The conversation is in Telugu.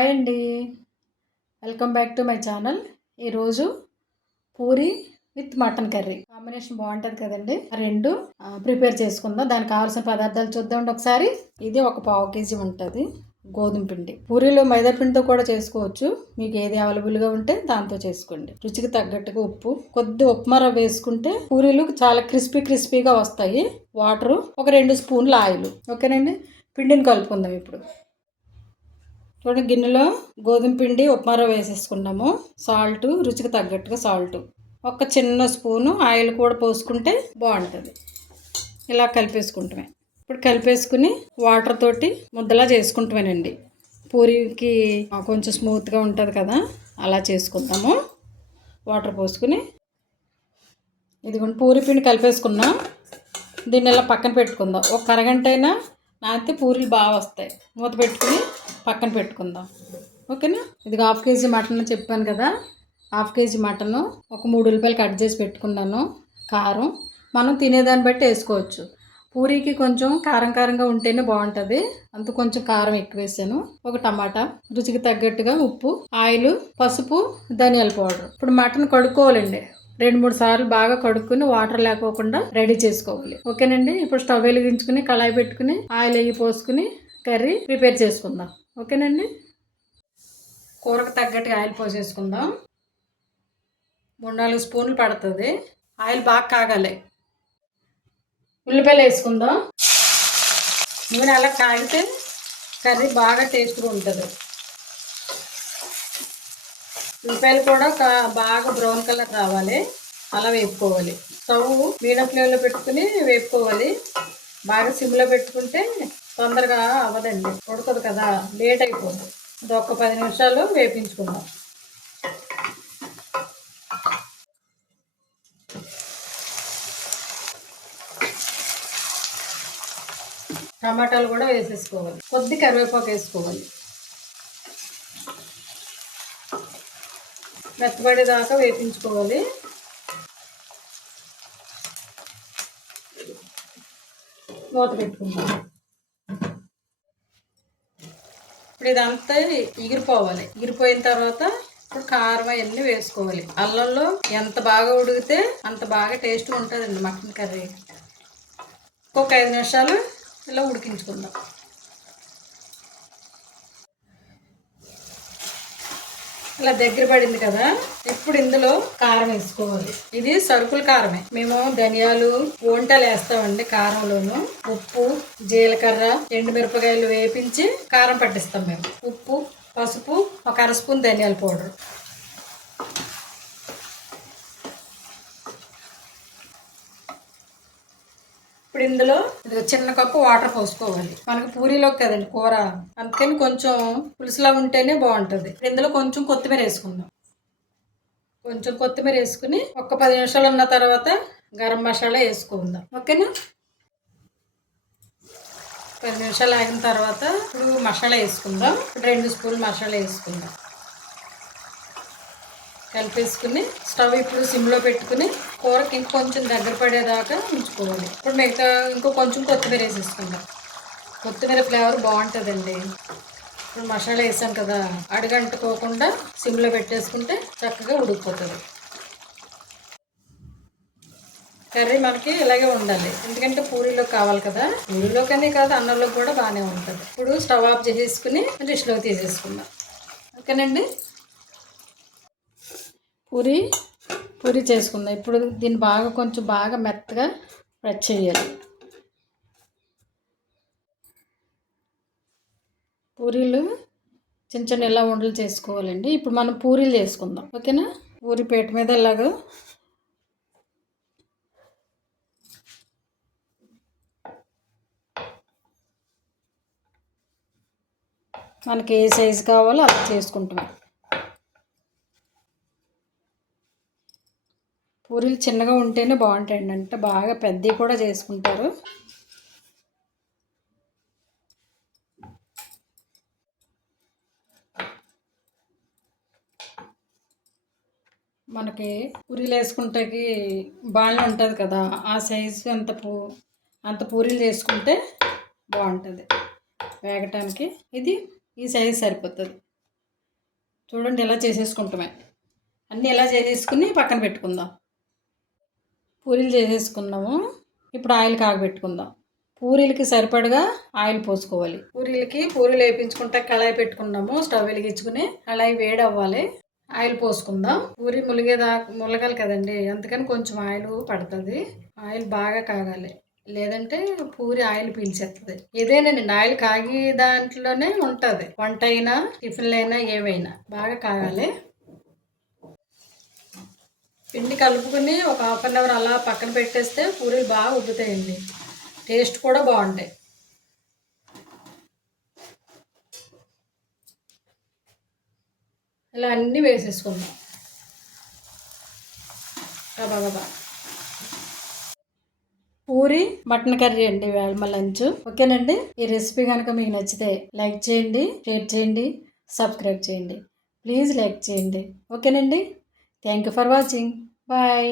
హాయ్ అండి. Welcome back to my channel. ఈరోజు puri with mutton curry combination బాగుంటుంది కదండి. రెండు ప్రిపేర్ చేసుకుందాం. దానికి కావాల్సిన పదార్థాలు చూద్దామండి ఒకసారి. ఇది ఒక పావు కేజీ ఉంటుంది గోధుమ పిండి. పూరీలో మైదా పిండితో కూడా చేసుకోవచ్చు. మీకు ఏది అవైలబుల్గా ఉంటే దాంతో చేసుకోండి. రుచికి తగ్గట్టుగా ఉప్పు, కొద్ది ఉప్మా రవ్వ వేసుకుంటే పూరీలు చాలా క్రిస్పీగా వస్తాయి. వాటరు, ఒక 2 స్పూన్ల ఆయిల్. ఓకేనండి. పిండిని కలుపుకుందాం ఇప్పుడు. చూడండి, గిన్నెలో గోధుమ పిండి ఉప్మా రవ్వ వేసేసుకున్నాము. సాల్ట్, రుచికి తగ్గట్టుగా సాల్ట్, ఒక చిన్న స్పూను ఆయిల్ కూడా పోసుకుంటే బాగుంటుంది. ఇలా కలిపేసుకుంటామే. ఇప్పుడు కలిపేసుకుని వాటర్ తోటి ముద్దలా చేసుకుంటామేనండి. పూరికి కొంచెం స్మూత్గా ఉంటుంది కదా, అలా చేసుకుందాము. వాటర్ పోసుకుని ఇదిగోండి పూరి పిండి కలిపేసుకున్నాం. దీన్ని ఇలా పక్కన పెట్టుకుందాం. ఒక అరగంట అయినా నానితే పూరీలు బాగా వస్తాయి. మూత పెట్టుకుని పక్కన పెట్టుకుందాం. ఓకేనా. ఇది 1/2 కేజీ మటన్ చెప్పాను కదా. 1/2 కేజీ మటను, ఒక 3 ఉల్లిపాయలు కట్ చేసి పెట్టుకున్నాను. కారం మనం తినేదాన్ని బట్టి వేసుకోవచ్చు. పూరీకి కొంచెం కారంగా ఉంటేనే బాగుంటుంది. అంత కొంచెం కారం ఎక్కువ వేసాను. ఒక టమాటా, రుచికి తగ్గట్టుగా ఉప్పు, ఆయిల్, పసుపు, ధనియాల పౌడర్. ఇప్పుడు మటన్ కడుక్కోవాలండి. 2-3 సార్లు బాగా కడుక్కుని వాటర్ లేకోకుండా రెడీ చేసుకోవాలి. ఓకేనండి. ఇప్పుడు స్టవ్ వెలిగించుకుని కళాయి పెట్టుకుని ఆయిల్ అయ్యి పోసుకుని కర్రీ ప్రిపేర్ చేసుకుందాం. ఓకేనండి. కూరకు తగ్గట్టుగా ఆయిల్ పోసేసుకుందాం. 3-4 స్పూన్లు పడుతుంది. ఆయిల్ బాగా కాగాలి. ఉల్లిపాయలు వేసుకుందాం. నూనె అలా కాగితే కర్రీ బాగా టేస్ట్గా ఉంటుంది. ఉల్లిపాయలు కూడా బాగా బ్రౌన్ కలర్ రావాలి, అలా వేపుకోవాలి. స్టవ్ మీడియం ఫ్లేమ్లో పెట్టుకుని వేపుకోవాలి. బాగా సిమ్లో పెట్టుకుంటే తొందరగా అవ్వదండి, ఉడకదు కదా, లేట్ అయిపోతుంది. ఇది ఒక 10 నిమిషాలు వేపించుకుందాం. టమాటాలు కూడా వేసేసుకోవాలి. కొద్ది కరివేపాకు వేసుకోవాలి. మెత్తబడేదాకా వేపించుకోవాలి. మూత పెట్టుకుందాం. ఇప్పుడు ఇదంతా ఎగిరిపోవాలి. ఎగిరిపోయిన తర్వాత ఇప్పుడు కారం అవన్నీ వేసుకోవాలి. అల్లంలో ఎంత బాగా ఉడికితే అంత బాగా టేస్ట్గా ఉంటుందండి మటన్ కర్రీ. ఒక 5 నిమిషాలు ఇలా ఉడికించుకుందాం. ఇలా దగ్గర పడింది కదా. ఇప్పుడు ఇందులో కారం వేసుకోవాలి. ఇది సరుకుల కారమే. మేము ధనియాలు, వంటలు వేస్తామండి కారంలోను. ఉప్పు, జీలకర్ర, ఎండుమిరపకాయలు వేపించి కారం పట్టిస్తాం మేము. ఉప్పు, పసుపు, ఒక 1/2 స్పూన్ ధనియాల పౌడర్. ఇప్పుడు ఇందులో చిన్న కప్పు వాటర్ పోసుకోవాలి. మనకు పూరీలోకి కదండి కూర, అందుకని కొంచెం పులుసులా ఉంటేనే బాగుంటుంది. ఇందులో కొంచెం కొత్తిమీర వేసుకుందాం. కొంచెం కొత్తిమీర వేసుకుని ఒక 10 నిమిషాలు ఉన్న తర్వాత గరం మసాలా వేసుకుందాం. ఓకేనా. 10 నిమిషాలు ఆగిన తర్వాత ఇప్పుడు మసాలా వేసుకుందాం. 2 స్పూన్లు మసాలా వేసుకుందాం. కలిపేసుకుని స్టవ్ ఇప్పుడు సిమ్లో పెట్టుకుని కూరకి ఇంకొంచెం దగ్గర పడేదాకా ఉంచుకోవాలి. ఇప్పుడు మిగతా ఇంకో కొంచెం కొత్తిమీర వేసేసుకుందాం. కొత్తిమీర ఫ్లేవర్ బాగుంటుందండి. ఇప్పుడు మసాలా వేసాం కదా, అడుగంటుకోకుండా సిమ్లో పెట్టేసుకుంటే చక్కగా ఉడికిపోతుంది. కర్రీ మనకి ఇలాగే ఉండాలి, ఎందుకంటే పూరీలో కావాలి కదా. పూరీలోకనే కాదు, అన్నంలో కూడా బాగానే ఉంటుంది. ఇప్పుడు స్టవ్ ఆఫ్ చేసేసుకుని డిష్లోకి తీసేసుకుందాం. ఓకేనండి. పూరి చేసుకుందాం. ఇప్పుడు దీన్ని కొంచెం బాగా మెత్తగా ఫ్రై చేయాలి. పూరీలు చిన్న ఇలా ఉండలు చేసుకోవాలండి. ఇప్పుడు మనం పూరీలు చేసుకుందాం. ఓకేనా. పూరి పీట మీద ఇలాగా మనకి ఏ సైజు కావాలో అలా చేసుకుంటాం. పూరీలు చిన్నగా ఉంటేనే బాగుంటాయండి, అంటే బాగా పెద్దవి కూడా చేసుకుంటారు. మనకి పూరీలు వేసుకుంటాకి బాగానే ఉంటుంది కదా, ఆ సైజు అంత పూరీలు చేసుకుంటే బాగుంటుంది వేగటానికి. ఇది ఈ సైజు సరిపోతుంది. చూడండి ఇలా చేసేసుకుంటామే. అన్నీ ఇలా చేసేసుకుని పక్కన పెట్టుకుందాం. పూరీలు చేసేసుకున్నాము. ఇప్పుడు ఆయిల్ కాగబెట్టుకుందాం. పూరీలకి సరిపడగా ఆయిల్ పోసుకోవాలి. పూరీలు వేయించుకుంటే కళాయి పెట్టుకున్నాము. స్టవ్ వెలిగించుకుని కళాయి వేడి అవ్వాలి. ఆయిల్ పోసుకుందాం. పూరి ములగాలి కదండి, అందుకని కొంచెం ఆయిల్ పడుతుంది. ఆయిల్ బాగా కాగాలి, లేదంటే పూరి ఆయిల్ పీల్చేస్తుంది. ఇదేనండి ఆయిల్ కాగి దాంట్లోనే ఉంటుంది. వంట అయినా టిఫిన్లు అయినా ఏవైనా బాగా కాగాలి. పిండి కలుపుకొని ఒక హాఫ్ అన్ అవర్ అలా పక్కన పెట్టేస్తే పూరీలు బాగా ఉబ్బుతాయండి. టేస్ట్ కూడా బాగుంటాయి. ఇలా అన్నీ వేసేసుకుందాం గబగబా. పూరి మటన్ కర్రీ అండి ఇవాళ మా లంచ్. ఓకేనండి, ఈ రెసిపీ కనుక మీకు నచ్చితే లైక్ చేయండి, షేర్ చేయండి, సబ్స్క్రైబ్ చేయండి. ప్లీజ్ లైక్ చేయండి. ఓకేనండి, thank you for watching. Bye.